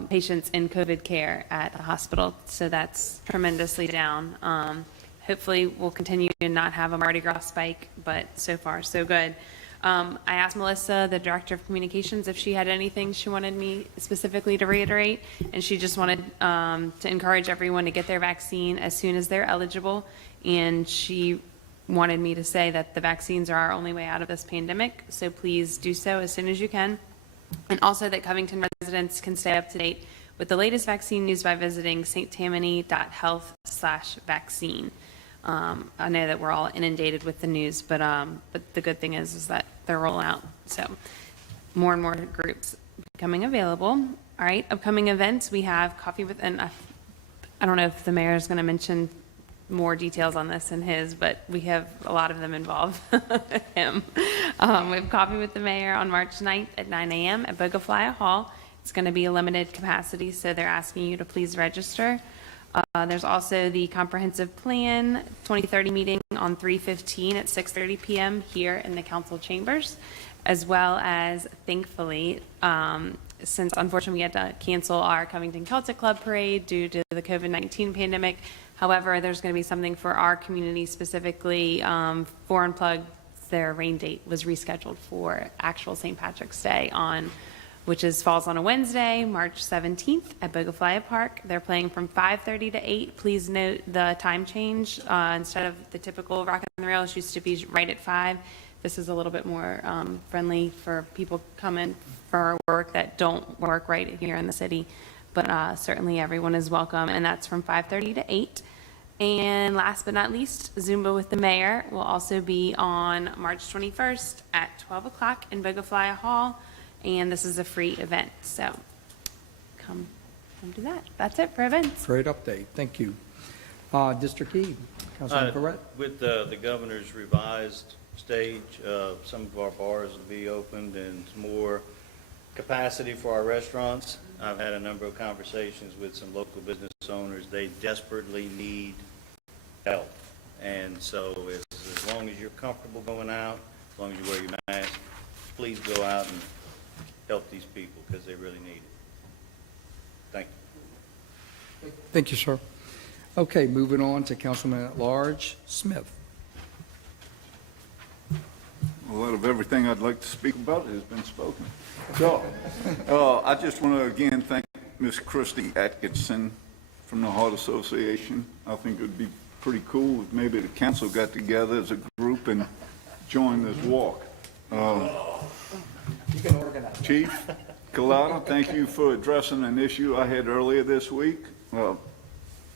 patients in COVID care at the hospital. So that's tremendously down. Hopefully we'll continue to not have a Mardi Gras spike, but so far so good. I asked Melissa, the Director of Communications, if she had anything she wanted me specifically to reiterate, and she just wanted to encourage everyone to get their vaccine as soon as they're eligible, and she wanted me to say that the vaccines are our only way out of this pandemic, so please do so as soon as you can. And also that Covington residents can stay up to date with the latest vaccine news by visiting sttammany.health/vaccine. I know that we're all inundated with the news, but the good thing is that they're rolling out. So more and more groups becoming available. All right, upcoming events, we have Coffee with, and I don't know if the mayor is going to mention more details on this in his, but we have a lot of them involve him. We have Coffee with the Mayor on March 9th at 9 a.m. at Bogafly Hall. It's going to be a limited capacity, so they're asking you to please register. There's also the Comprehensive Plan 2030 meeting on 3/15 at 6:30 p.m. here in the council chambers, as well as, thankfully, since unfortunately we had to cancel our Covington Celtic Club parade due to the COVID-19 pandemic. However, there's going to be something for our community specifically. For Unplugged, their rain date was rescheduled for actual St. Patrick's Day which falls on a Wednesday, March 17th at Bogafly Park. They're playing from 5:30 to 8. Please note the time change. Instead of the typical Rock and Rail, it used to be right at 5. This is a little bit more friendly for people coming for work that don't work right here in the city. But certainly everyone is welcome, and that's from 5:30 to 8. And last but not least, Zumba with the Mayor will also be on March 21st at 12 o'clock in Bogafly Hall, and this is a free event, so come do that. That's it for events. Great update, thank you. District E, Councilman Barrett. With the governor's revised stage, some of our bars will be opened and more capacity for our restaurants. I've had a number of conversations with some local business owners. They desperately need help. And so as long as you're comfortable going out, as long as you wear your mask, please go out and help these people because they really need it. Thank you. Thank you, sir. Okay, moving on to Councilman at Large Smith. A lot of everything I'd like to speak about has been spoken. So, I just want to again thank Miss Christy Atkinson from the Heart Association. I think it would be pretty cool if maybe the council got together as a group and joined this walk. You can organize. Chief Collada, thank you for addressing an issue I had earlier this week.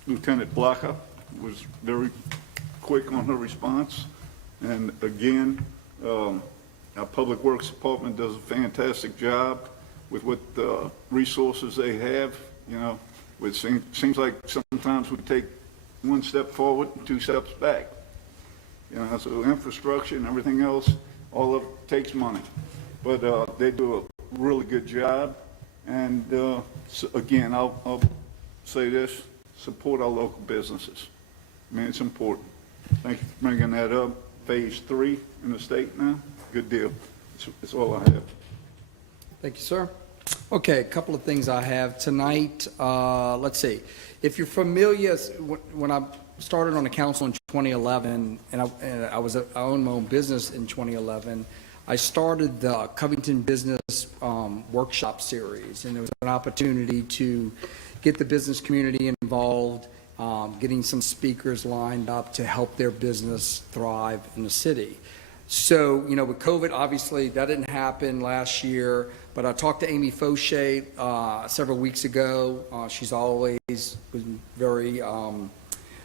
Lieutenant Blacha was very quick on her response. And again, Our Public Works Department does a fantastic job with what resources they have, you know. It seems like sometimes we take one step forward and two steps back. You know, so infrastructure and everything else, all of it takes money. But they do a really good job. And so again, I'll say this, support our local businesses. I mean, it's important. Thank you for bringing that up. Phase 3 in the state now, good deal. That's all I have. Thank you, sir. Okay, a couple of things I have tonight. Let's see. If you're familiar, when I started on the council in 2011, and I owned my own business in 2011, I started the Covington Business Workshop Series, and there was an opportunity to get the business community involved, getting some speakers lined up to help their business thrive in the city. So, you know, with COVID, obviously, that didn't happen last year, but I talked to Amy Fauché several weeks ago. She's always been very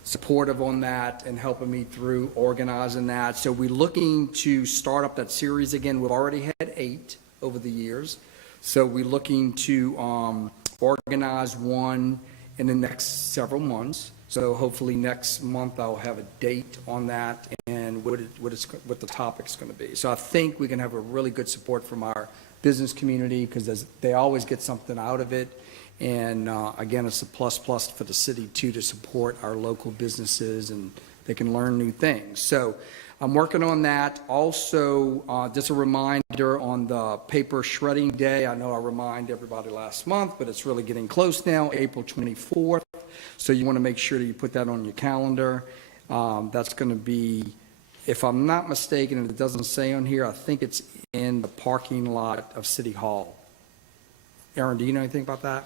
supportive on that and helping me through organizing that. So we're looking to start up that series again. We've already had 8 over the years. So we're looking to organize one in the next several months. So hopefully next month I'll have a date on that and what the topic's going to be. So I think we can have a really good support from our business community because they always get something out of it. And again, it's a plus for the city too to support our local businesses and they can learn new things. So I'm working on that. Also, just a reminder on the paper shredding day. I know I reminded everybody last month, but it's really getting close now, April 24th. So you want to make sure that you put that on your calendar. That's going to be, if I'm not mistaken, and it doesn't say on here, I think it's in the parking lot of City Hall. Aaron, do you know anything about that?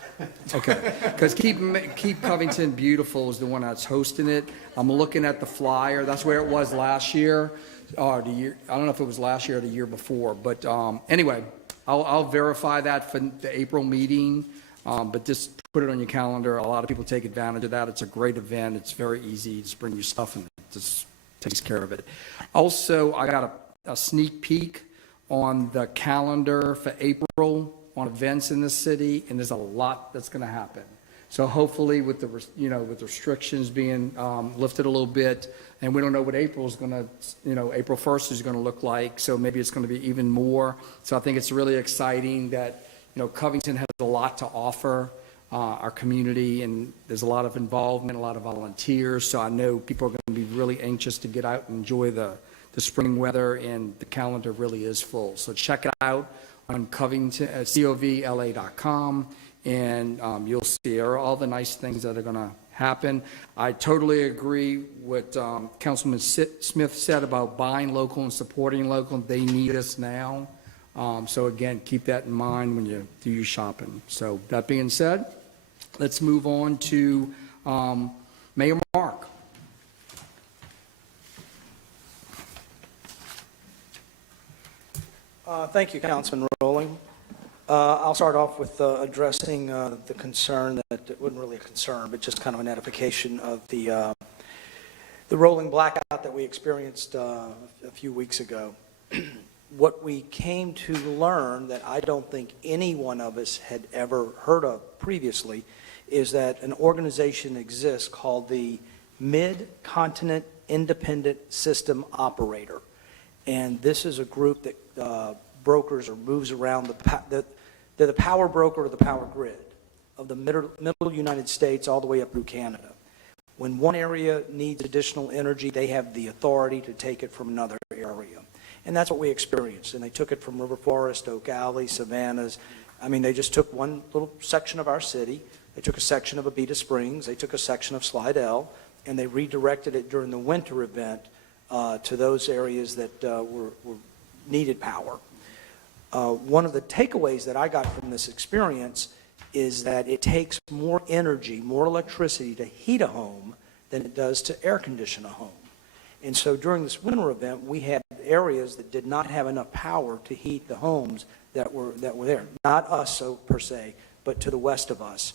Okay, because Keep Covington Beautiful is the one that's hosting it. I'm looking at the flyer. That's where it was last year, or the year. I don't know if it was last year or the year before. But anyway, I'll verify that for the April meeting. But just put it on your calendar. A lot of people take advantage of that. It's a great event. It's very easy. Just bring your stuff and it just takes care of it. Also, I got a sneak peek on the calendar for April on events in the city, and there's a lot that's going to happen. So hopefully with the restrictions being lifted a little bit, and we don't know what April is going to, April 1st is going to look like, so maybe it's going to be even more. So I think it's really exciting that, Covington has a lot to offer our community, and there's a lot of involvement, a lot of volunteers, so I know people are going to be really anxious to get out and enjoy the spring weather, and the calendar really is full. So check it out on Covington, covla.com, and you'll see all the nice things that are going to happen. I totally agree what Councilman Smith said about buying local and supporting local. They need us now. So again, keep that in mind when you do your shopping. So that being said, let's move on to Mayor Mark. Thank you, Councilman Rowling. I'll start off with addressing the concern that it wasn't really a concern, but just kind of an edification of the rolling blackout that we experienced a few weeks ago. What we came to learn that I don't think any one of us had ever heard of previously is that an organization exists called the Mid-Continent Independent System Operator. And this is a group that brokers or moves around they're the power broker or the power grid of the middle United States all the way up through Canada. When one area needs additional energy, they have the authority to take it from another area. And that's what we experienced. And they took it from River Forest, Oak Alley, Savannas. I mean, they just took one little section of our city. They took a section of Abita Springs. They took a section of Slidell, and they redirected it during the winter event to those areas that were needed power. One of the takeaways that I got from this experience is that it takes more energy, more electricity to heat a home than it does to air condition a home. And so during this winter event, we had areas that did not have enough power to heat the homes that were there. Not us, so per se, but to the west of us.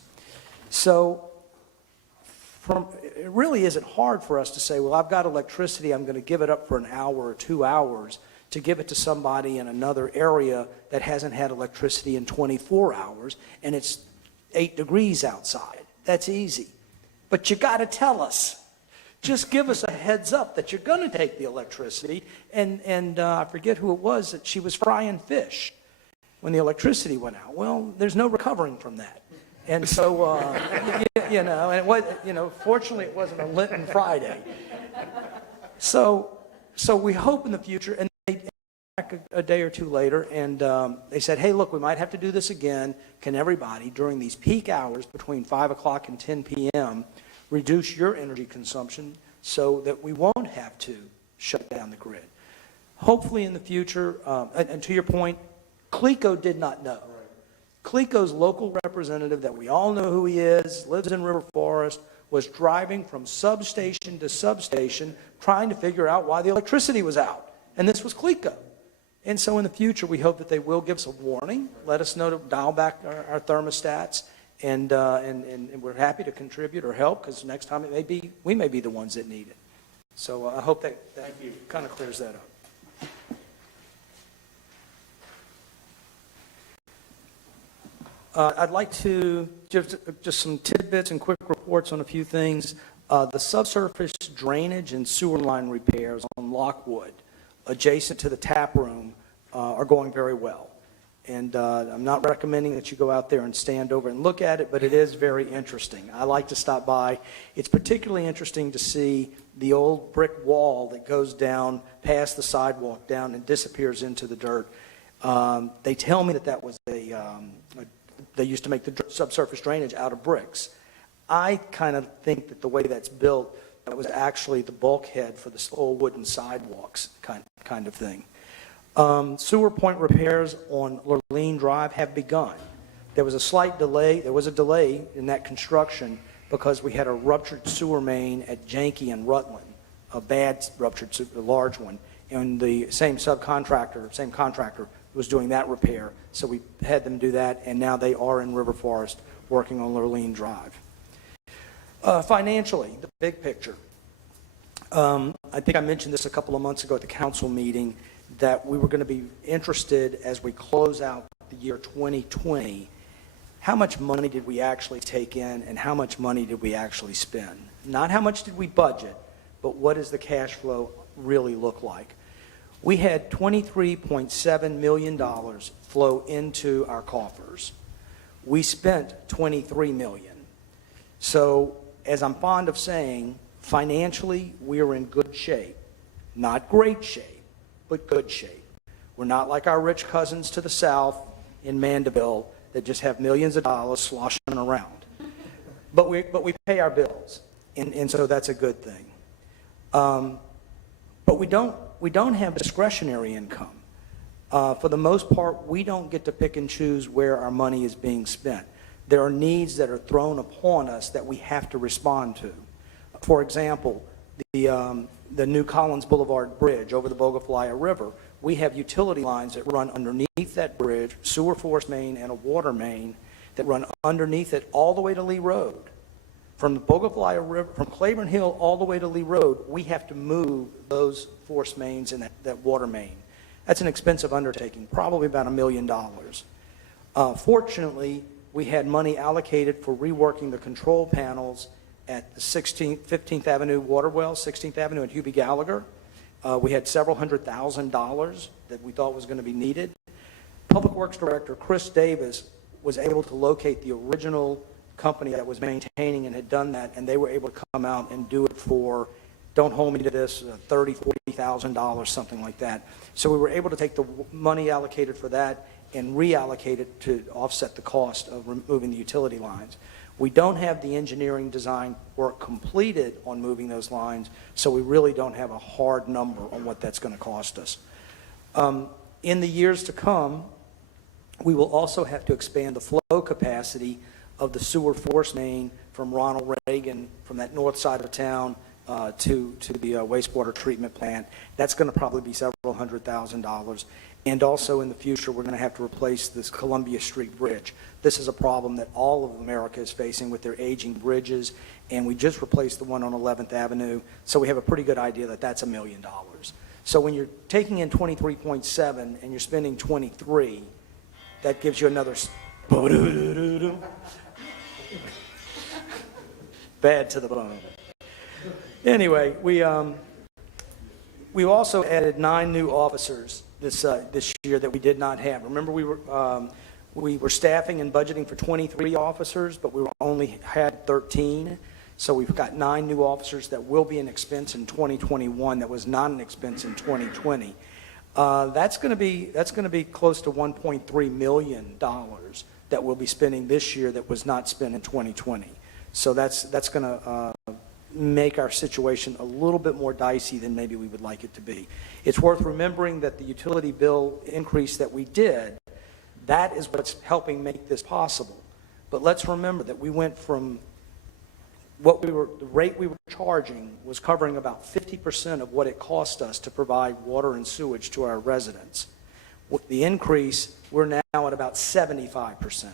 So it really isn't hard for us to say, well, I've got electricity, I'm going to give it up for an hour or 2 hours to give it to somebody in another area that hasn't had electricity in 24 hours, and it's 8 degrees outside. That's easy. But you got to tell us. Just give us a heads up that you're going to take the electricity. And I forget who it was, that she was frying fish when the electricity went out. Well, there's no recovering from that. And so, you know, and it was, you know, fortunately it wasn't a Lenten Friday. So we hope in the future, and they came back a day or two later, and they said, hey, look, we might have to do this again. Can everybody, during these peak hours between 5 o'clock and 10 p.m., reduce your energy consumption so that we won't have to shut down the grid? Hopefully in the future, and to your point, CLECO did not know. CLECO's local representative, that we all know who he is, lives in River Forest, was driving from substation to substation trying to figure out why the electricity was out. And this was CLECO. And so in the future, we hope that they will give us a warning, let us know to dial back our thermostats, and we're happy to contribute or help, because next time it may be, we may be the ones that need it. So I hope that kind of clears that up. I'd like to give just some tidbits and quick reports on a few things. The subsurface drainage and sewer line repairs on Lockwood, adjacent to the tap room, are going very well. And I'm not recommending that you go out there and stand over and look at it, but it is very interesting. I like to stop by. It's particularly interesting to see the old brick wall that goes down past the sidewalk down and disappears into the dirt. They tell me that was they used to make the subsurface drainage out of bricks. I kind of think that the way that's built, that was actually the bulkhead for the old wooden sidewalks kind of thing. Sewer point repairs on Lurleen Drive have begun. There was a slight delay. There was a delay in that construction because we had a ruptured sewer main at Janky and Rutland, a bad ruptured, a large one, and the same contractor was doing that repair, so we had them do that, and now they are in River Forest working on Lurleen Drive. Financially, the big picture. I think I mentioned this a couple of months ago at the council meeting, that we were going to be interested as we close out the year 2020, how much money did we actually take in and how much money did we actually spend? Not how much did we budget, but what does the cash flow really look like? We had $23.7 million flow into our coffers. We spent $23 million. So, as I'm fond of saying, financially, we are in good shape. Not great shape, but good shape. We're not like our rich cousins to the south in Mandeville that just have millions of dollars sloshing around. But we pay our bills, and so that's a good thing. But we don't have discretionary income. For the most part, we don't get to pick and choose where our money is being spent. There are needs that are thrown upon us that we have to respond to. For example, the new Collins Boulevard Bridge over the Bogaflaya River. We have utility lines that run underneath that bridge, sewer force main and a water main that run underneath it all the way to Lee Road. From the Bogaflaya River, from Claiborne Hill all the way to Lee Road, we have to move those force mains and that water main. That's an expensive undertaking, probably about $1 million. Fortunately, we had money allocated for reworking the control panels at the 15th Avenue water well, 16th Avenue at Hubie Gallagher. We had several $100,000 that we thought was going to be needed. Public Works Director Chris Davis was able to locate the original company that was maintaining and had done that, and they were able to come out and do it for, don't hold me to this, $30,000, $40,000, something like that. So we were able to take the money allocated for that and reallocate it to offset the cost of removing the utility lines. We don't have the engineering design work completed on moving those lines, so we really don't have a hard number on what that's going to cost us. In the years to come, we will also have to expand the flow capacity of the sewer force main from Ronald Reagan, from that north side of town, to the wastewater treatment plant. That's going to probably be several $100,000. And also in the future, we're going to have to replace this Columbia Street Bridge. This is a problem that all of America is facing with their aging bridges, and we just replaced the one on 11th Avenue, so we have a pretty good idea that that's $1 million. So when you're taking in 23.7 and you're spending 23, that gives you another bad to the bone. Anyway, we also added 9 new officers this year that we did not have. Remember, we were staffing and budgeting for 23 officers, but we only had 13. So we've got 9 new officers that will be an expense in 2021 that was not an expense in 2020. That's going to be close to $1.3 million that we'll be spending this year that was not spent in 2020. So that's going to make our situation a little bit more dicey than maybe we would like it to be. It's worth remembering that the utility bill increase that we did, that is what's helping make this possible. But let's remember that we went from the rate we were charging was covering about 50% of what it cost us to provide water and sewage to our residents. With the increase, we're now at about 75%.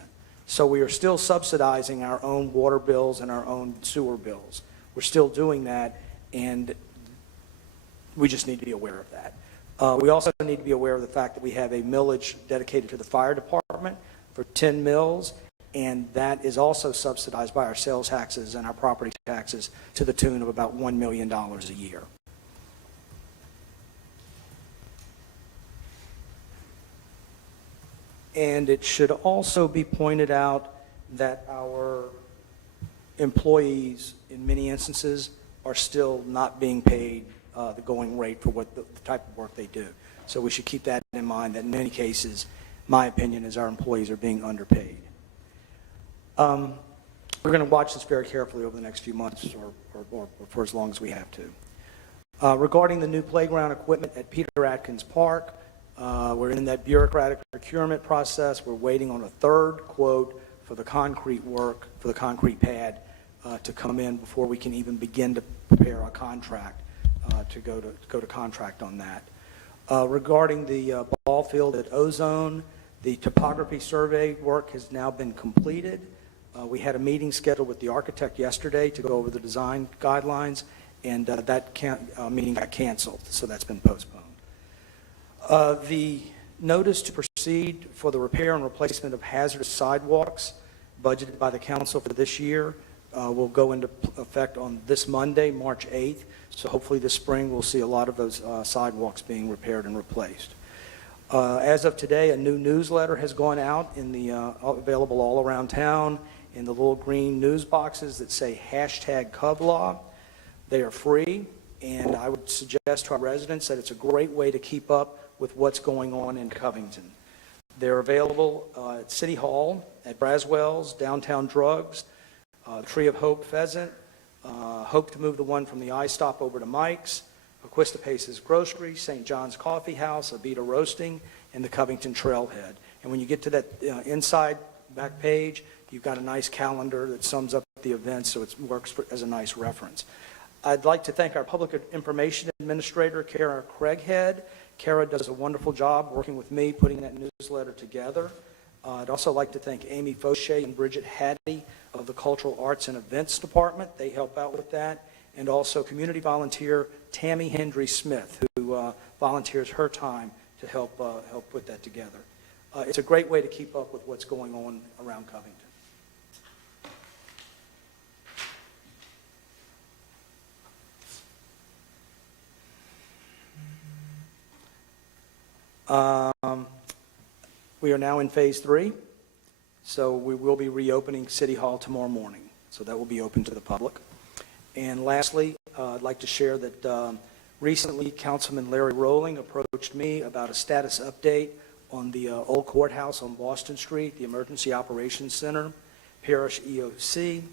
So we are still subsidizing our own water bills and our own sewer bills. We're still doing that, and we just need to be aware of that. We also need to be aware of the fact that we have a millage dedicated to the fire department for 10 mills, and that is also subsidized by our sales taxes and our property taxes to the tune of about $1 million a year. And it should also be pointed out that our employees, in many instances, are still not being paid the going rate for what the type of work they do. So we should keep that in mind, that in many cases, my opinion is our employees are being underpaid. We're going to watch this very carefully over the next few months or for as long as we have to. Regarding the new playground equipment at Peter Atkins Park, we're in that bureaucratic procurement process. We're waiting on a 3rd quote for the concrete work, for the concrete pad to come in before we can even begin to prepare a contract to go to contract on that. Regarding the ball field at Ozone, the topography survey work has now been completed. We had a meeting scheduled with the architect yesterday to go over the design guidelines, and that meeting got canceled, so that's been postponed. The notice to proceed for the repair and replacement of hazardous sidewalks budgeted by the council for this year will go into effect on this Monday, March 8th. So hopefully this spring we'll see a lot of those sidewalks being repaired and replaced. As of today, a new newsletter has gone out in the available all around town in the little green news boxes that say #CubLaw. They are free, and I would suggest to our residents that it's a great way to keep up with what's going on in Covington. They're available at City Hall, at Braswell's, Downtown Drugs, Tree of Hope Pheasant, Hope to move the one from the iStop over to Mike's, Acuista Pace's Grocery, St. John's Coffee House, Abita Roasting, and the Covington Trailhead. And when you get to that inside back page, you've got a nice calendar that sums up the events, so it works as a nice reference. I'd like to thank our Public Information Administrator, Kara Craighead. Kara does a wonderful job working with me, putting that newsletter together. I'd also like to thank Amy Fauché and Bridget Hattie of the Cultural Arts and Events Department. They help out with that. And also community volunteer Tammy Hendry Smith, who volunteers her time to help put that together. It's a great way to keep up with what's going on around Covington. We are now in phase 3, so we will be reopening City Hall tomorrow morning, so that will be open to the public. And lastly, I'd like to share that recently Councilman Larry Rowling approached me about a status update on the old courthouse on Boston Street, the Emergency Operations Center, Parish EOC,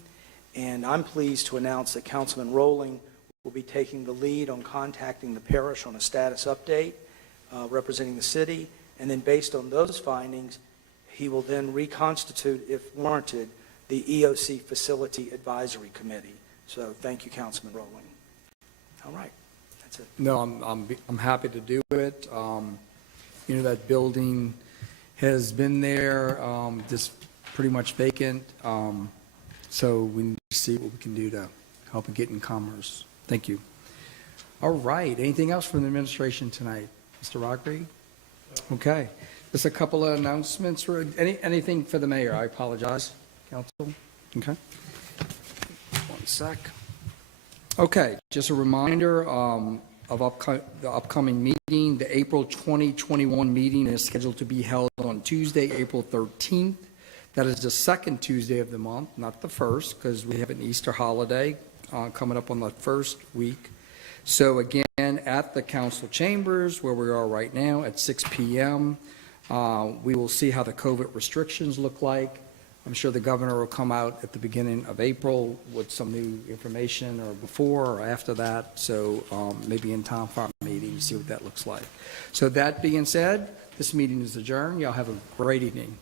and I'm pleased to announce that Councilman Rowling will be taking the lead on contacting the parish on a status update representing the city, and then based on those findings, he will then reconstitute, if warranted, the EOC Facility Advisory Committee. So thank you, Councilman Rowling. All right, that's it. No, I'm happy to do it. You know, that building has been there, just pretty much vacant. So we need to see what we can do to help it get in commerce. Thank you. All right, anything else from the administration tonight? Mr. Rodriguez? Okay, just a couple of announcements, anything for the mayor, I apologize, council, okay? One sec. Okay, just a reminder of the upcoming meeting. The April 2021 meeting is scheduled to be held on Tuesday, April 13th. That is the second Tuesday of the month, not the first, because we have an Easter holiday coming up on the first week. So again, at the council chambers, where we are right now, at 6 p.m., we will see how the COVID restrictions look like. I'm sure the governor will come out at the beginning of April with some new information, or before or after that, so maybe in time for our meeting, see what that looks like. So that being said, this meeting is adjourned. Y'all have a great evening.